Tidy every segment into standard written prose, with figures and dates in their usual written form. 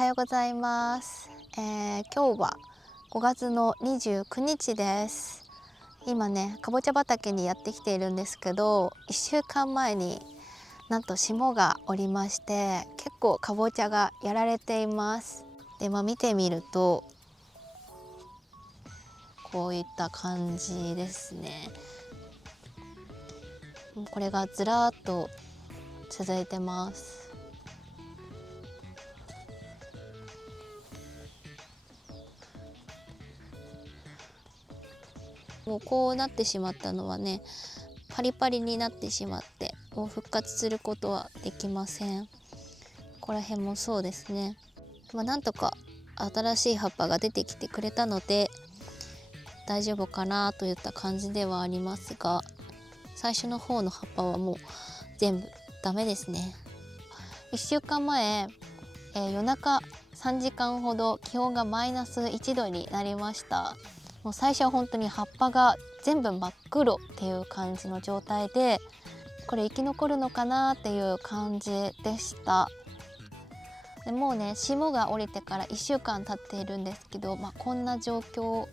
はようございます。今日は5月の29日です。今ね、かぼちゃ畑にやってきているんですけど、1週間前になんと霜が降りまして、結構かぼちゃがやられています。で、見てみるとこういった感じですね。これがずらーっと続いてます。もうこうなってしまったのはね、パリパリになってしまって、もう復活することはできません。ここら辺もそうですね。なんとか新しい葉っぱが出てきてくれたので大丈夫かなといった感じではありますが、最初の方の葉っぱはもう全部ダメですね。1週間前、夜中3時間ほど気温がマイナス1度になりました。もう最初は本当に葉っぱが全部真っ黒っていう感じの状態で、これ生き残るのかなっていう感じでした。でもうね、霜が降りてから1週間経っているんですけど、こんな状況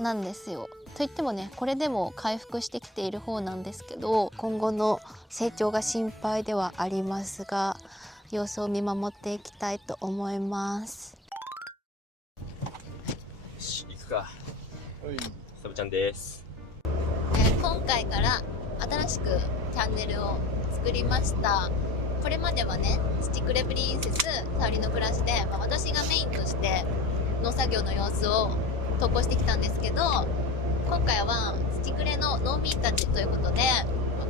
なんですよ。といってもね、これでも回復してきている方なんですけど、今後の成長が心配ではありますが、様子を見守っていきたいと思います。行くか。サブちゃんです。今回から新しくチャンネルを作りました。これまではね、土クレプリンセス沙織の暮らしで、私がメインとして農作業の様子を投稿してきたんですけど、今回は土クレの農民たちということで、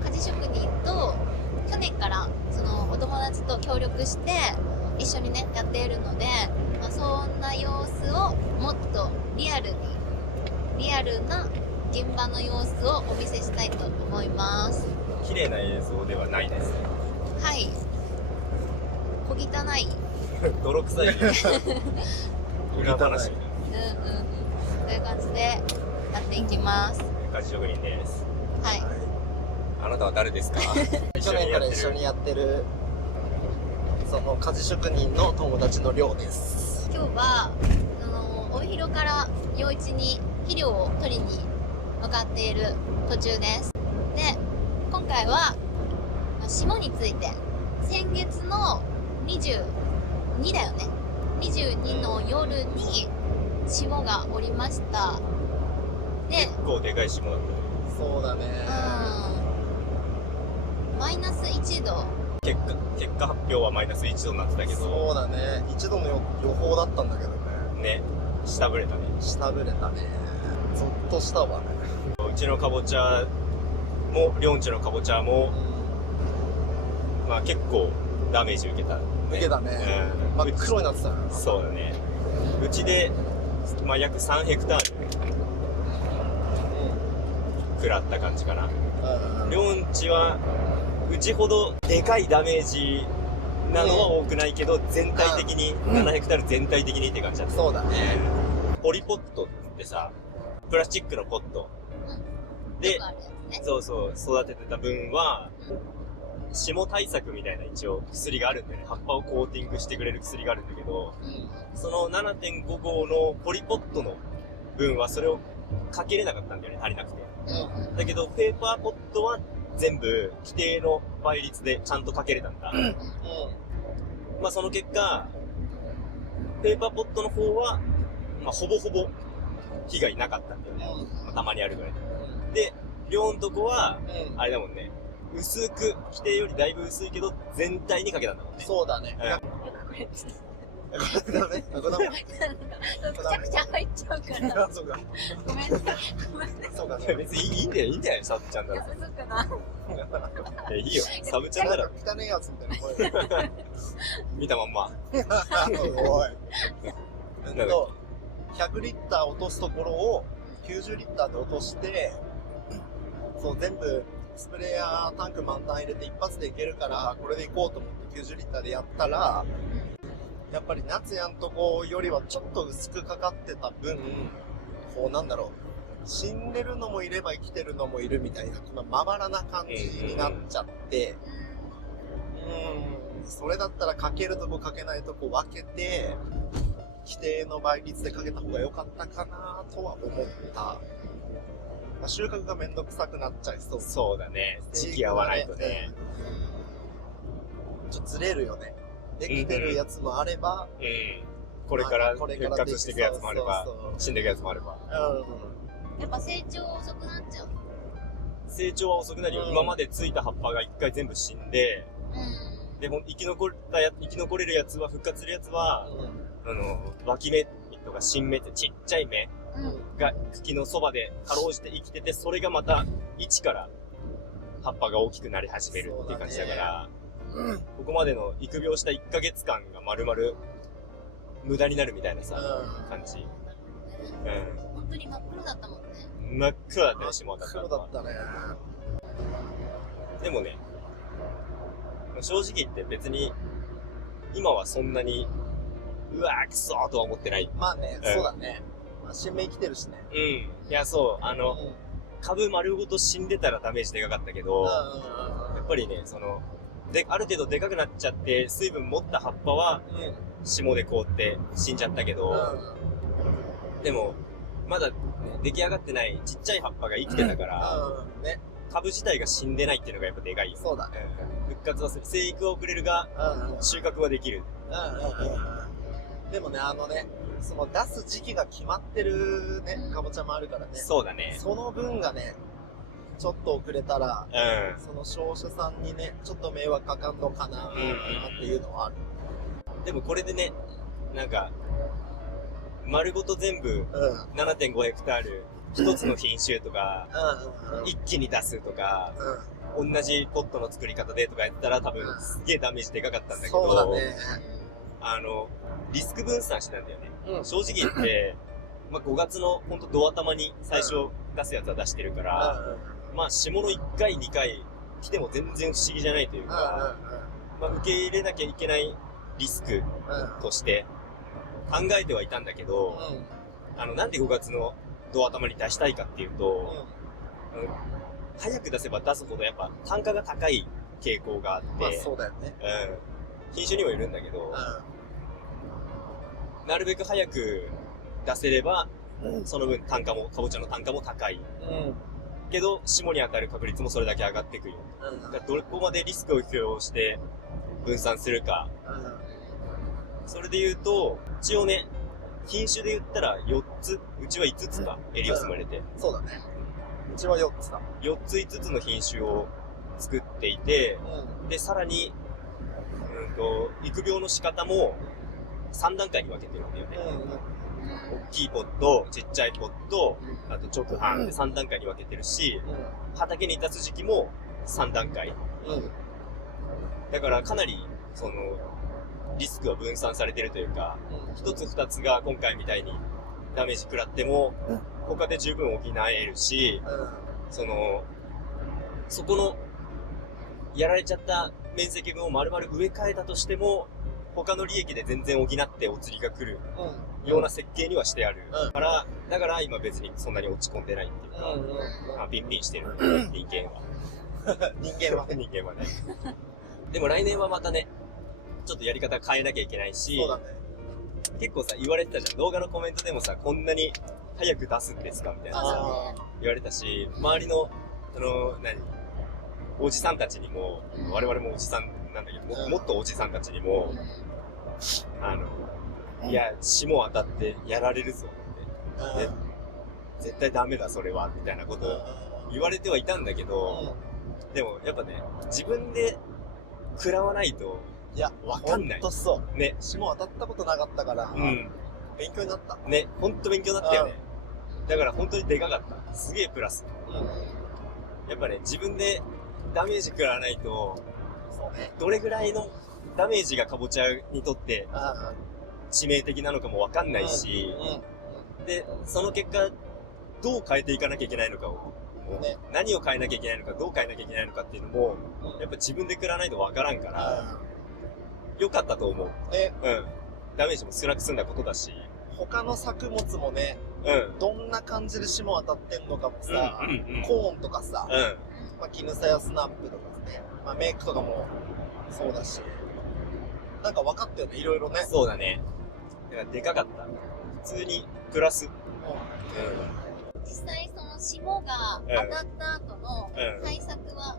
鍛冶職人と去年からそのお友達と協力して一緒にねやっているので、そんな様子をもっとリアルな現場の様子をお見せしたいと思います。綺麗な映像ではないです。はい。小汚い。泥臭い。裏話。という感じでやっていきます。鍛冶職人です。はい。あなたは誰ですか？去年から一緒にやってるその鍛冶職人の友達の寮です。今日は帯広から陽一に肥料を取りに向かっている途中です。で、今回は霜について、先月の22だよね。22の夜に霜が降りました。で、結構でかい霜だった。そうだね。マイナス1度。結果発表はマイナス1度になってたけど。そうだね。1度の予報だったんだけどね。ね、下振れたね。下振れたね。ゾッとしたわね。うちのかぼちゃも、りょんちのかぼちゃも、結構ダメージ受けた、ね。受けたね。真っ黒になってたよ。そうだね。うちで、約3ヘクタール食らった感じかな。りょんちはうちほどでかいダメージなのは多くないけど、全体的に、7ヘクタール全体的にって感じだった。そうだね。ポリポットってさ、プラスチックのポットで、そう育ててた分は、霜対策みたいな一応薬があるんだよね。葉っぱをコーティングしてくれる薬があるんだけど、その 7.5 号のポリポットの分はそれをかけれなかったんだよね、足りなくて。だけどペーパーポットは全部規定の倍率でちゃんとかけれたんだ。その結果、ペーパーポットの方は、ほぼほぼ被害なかったんだよね。たまにあるぐらい。で、両んとこは、あれだもんね。薄く、規定よりだいぶ薄いけど、全体にかけたんだもんね。そうだね。これダメ？これダメ？くちゃくちゃ入っちゃうから。そうか。ごめんなさい。そうか。別にいいんだよ、サブちゃんなら。そうかな。いいよ、サブちゃんなら。汚ねえやつみたいな声。見たまんま。おい。100リッター落とすところを90リッターで落として、そう全部スプレーヤータンク満タン入れて一発でいけるから、これでいこうと思って90リッターでやったら、やっぱり夏やんとこよりはちょっと薄くかかってた分、こう死んでるのもいれば生きてるのもいるみたいな、このまばらな感じになっちゃって、それだったらかけるとこかけないとこ分けて、規定の倍率でかけた方が良かったかなとは思った。まあ、収穫がめんどくさくなっちゃいそう。そうだね。時期合わないとね。ちょっとずれるよね。できてるやつもあれば、これから復活していくやつもあれば、死んでいくやつもあれば。やっぱ成長遅くなっちゃう。成長は遅くなり、今までついた葉っぱが一回全部死んで、でも生き残れるやつは、復活するやつは、脇芽とか新芽ってちっちゃい芽が茎のそばでかろうじて生きてて、それがまた一から葉っぱが大きくなり始めるっていう感じだから、ここまでの育苗した1ヶ月間が丸々無駄になるみたいなさ、感じ。本当に真っ黒だったもんね。真っ黒だったね、下田真っ黒だったね。でもね、正直言って別に、今はそんなに、うわーくそーとは思ってない。まあね、そうだね。まあ、新芽生きてるしね。いや、そう、株丸ごと死んでたらダメージでかかったけど、やっぱりね、ある程度でかくなっちゃって、水分持った葉っぱは、霜で凍って死んじゃったけど、でも、まだ、ね、出来上がってないちっちゃい葉っぱが生きてたから、株自体が死んでないっていうのがやっぱでかいよ。そうだね。復活はする。生育は遅れるが、収穫はできる。でもね、その出す時期が決まってるね、かぼちゃもあるからね。そうだね。その分がね、ちょっと遅れたら、その商社さんにね、ちょっと迷惑かかんのかなっていうのはある。でもこれでね、なんか、丸ごと全部 7.5 ヘクタール、一つの品種とか、一気に出すとか、同じポットの作り方でとかやったら多分すげえダメージでかかったんだけど、そうだね。リスク分散してたんだよね。正直言って、まあ、5月のほんとド頭に最初出すやつは出してるから、まあ、下の1回、2回来ても全然不思議じゃないというか、まあ、受け入れなきゃいけないリスクとして考えてはいたんだけど、なんで5月のド頭に出したいかっていうと、早く出せば出すほどやっぱ単価が高い傾向があって、まあそうだよね。品種にもよるんだけど、なるべく早く出せれば、その分単価も、かぼちゃの単価も高い。けど、霜に当たる確率もそれだけ上がっていくよ。だからどこまでリスクを許容して分散するか。それで言うと、一応ね、品種で言ったら4つ、うちは5つか、エリオスも入れて。そうだね。うちは4つだ。4つ5つの品種を作っていて、で、さらに、育苗の仕方も3段階に分けてるんだよね。大きいポット、ちっちゃいポット、あと直販で3段階に分けてるし、畑に立つ時期も3段階。だからかなり、リスクは分散されてるというか、1つ2つが今回みたいにダメージ食らっても、他で十分補えるし、そこの、やられちゃった面積分を丸々植え替えたとしても、他の利益で全然補ってお釣りが来るような設計にはしてあるから、だから今別にそんなに落ち込んでないっていうか、まあ、ピンピンしてる人間は。人間はね。でも来年はまたね、ちょっとやり方変えなきゃいけないし、結構さ、言われてたじゃん。動画のコメントでもさ、こんなに早く出すんですかみたいなさ、言われたし、周りの、おじさんたちにも、我々もおじさんなんだけど、もっとおじさんたちにも、いや、霜当たってやられるぞって。絶対ダメだ、それは、みたいなことを言われてはいたんだけど、でもやっぱね、自分で食らわないと、いや、わかんない。ほんとそう。ね。霜当たったことなかったから、勉強になった。ね、ほんと勉強になったよね。だから本当にでかかった。すげえプラス。やっぱね、自分でダメージ食らわないと、どれぐらいのダメージがかぼちゃにとって致命的なのかもわかんないし、で、その結果、どう変えていかなきゃいけないのかを、何を変えなきゃいけないのか、どう変えなきゃいけないのかっていうのも、やっぱ自分で食らわないとわからんから、良かったと思う。ダメージも少なく済んだことだし。他の作物もね、どんな感じで霜当たってんのかもさ、コーンとかさ、まあ、キヌサやスナップとかね、まあ、メイクとかもそうだし、なんか分かったよね、いろいろね。そうだね。だからでかかった。普通にプラス。実際その霜が当たった後の対策は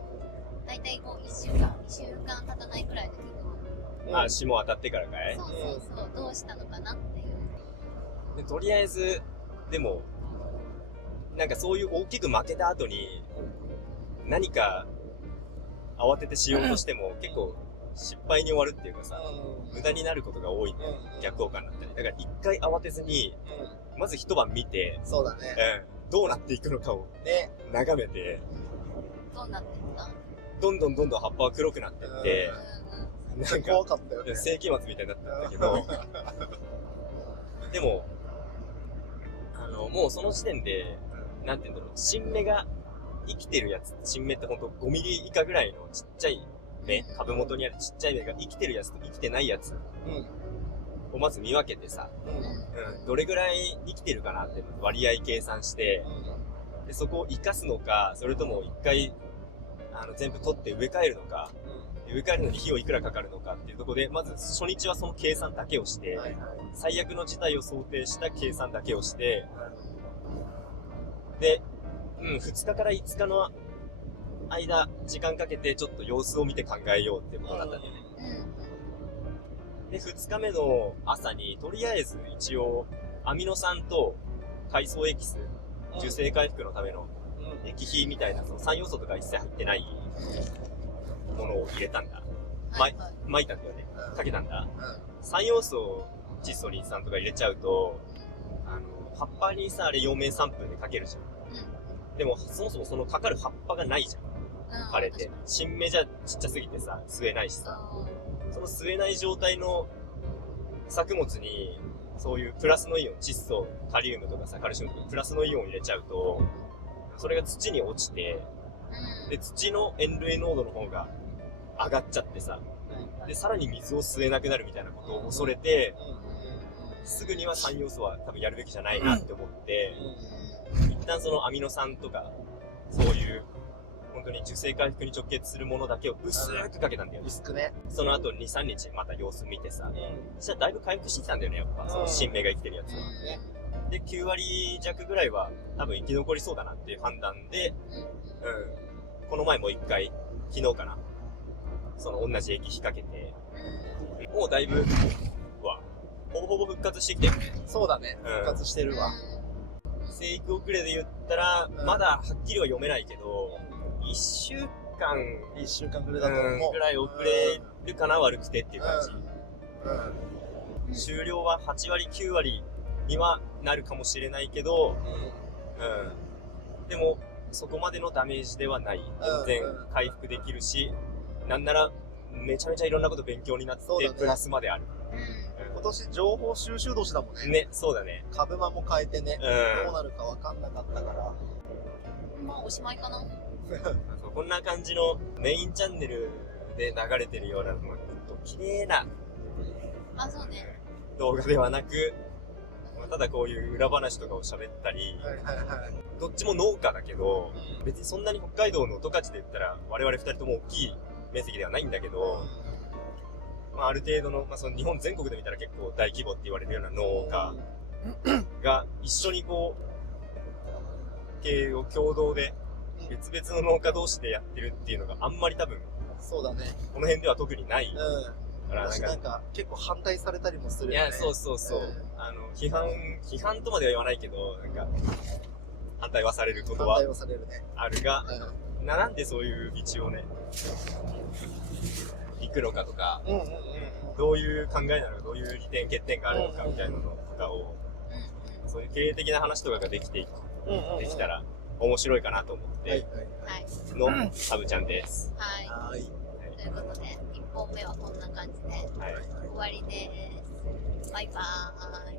だいたいもう1週間、2週間経たないくらいだけど、あ、霜当たってからかい？そうそうそう、どうしたのかなっていう。でとりあえず、でも、なんかそういう大きく負けた後に、何か慌ててしようとしても結構失敗に終わるっていうかさ、無駄になることが多いんだよ。逆効果になったり。だから一回慌てずに、まず一晩見て、そうだね。どうなっていくのかをね。眺めて、どうなってった？どんどん葉っぱが黒くなってって、なんか怖かったよね。世紀末みたいになったんだけど、でも、もうその時点で、なんていうんだろう、新芽が生きてるやつ、新芽ってほんと5ミリ以下ぐらいのちっちゃい芽、株元にあるちっちゃい芽が生きてるやつと生きてないやつをまず見分けてさ、どれぐらい生きてるかなって割合計算して、でそこを生かすのか、それとも一回全部取って植え替えるのか、植え替えるのに費用いくらかかるのかっていうところで、まず初日はその計算だけをして、最悪の事態を想定した計算だけをして、で、2日から5日の間、時間かけてちょっと様子を見て考えようってことだったんだよね。で、2日目の朝に、とりあえず一応、アミノ酸と海藻エキス、受精回復のための液肥みたいな、その3要素とか一切入ってないものを入れたんだ。撒いたんだよね。かけたんだ。3要素、窒素、リン酸とか入れちゃうと、葉っぱにさ、あれ4面3分でかけるじゃん。でも、そもそもそのかかる葉っぱがないじゃん。枯れて。新芽じゃちっちゃすぎてさ、吸えないしさ。その吸えない状態の作物に、そういうプラスのイオン、窒素、カリウムとかさ、カルシウムとかプラスのイオンを入れちゃうと、それが土に落ちて、で、土の塩類濃度の方が上がっちゃってさ、で、さらに水を吸えなくなるみたいなことを恐れて、すぐには3要素は多分やるべきじゃないなって思って、一旦そのアミノ酸とか、そういう本当に受精回復に直結するものだけを薄くかけたんだよね。薄くね。その後2、3日また様子見てさ、そしたらだいぶ回復してきたんだよね、やっぱ。その新芽が生きてるやつは。で、9割弱ぐらいは多分生き残りそうだなっていう判断で、この前も1回、昨日かな。その同じ液肥かけて、もうだいぶ、ほぼほぼ復活してきてるね。そうだね。復活してるわ。生育遅れで言ったら、まだはっきりは読めないけど、1週間ぐらいだと思う。ぐらい遅れるかな、悪くてっていう感じ。終了は8割、9割にはなるかもしれないけど、でも、そこまでのダメージではない。全然回復できるし、なんなら、めちゃめちゃいろんなこと勉強になって、プラスまである。今年情報収集年だもんね。ね、そうだね。株間も変えてね、どうなるか分かんなかったから。まあおしまいかな。こんな感じのメインチャンネルで流れてるような、綺麗な動画ではなく、ただこういう裏話とかを喋ったり、どっちも農家だけど、別にそんなに北海道の十勝で言ったら我々2人とも大きい面積ではないんだけど、ある程度の、その日本全国で見たら結構大規模って言われるような農家が一緒にこう、経営を共同で別々の農家同士でやってるっていうのがあんまり多分、そうだね。この辺では特にない。からなんか結構反対されたりもするよね。いや、そうそうそう。批判とまでは言わないけど、なんか、反対はされることはあるが、なんでそういう道をね、行くのかとか、どういう考えなのか、どういう利点欠点があるのかみたいなのとかを、そういう経営的な話とかができたら面白いかなと思ってのサブちゃんです。はい。ということで1本目はこんな感じで終わりです。バイバーイ。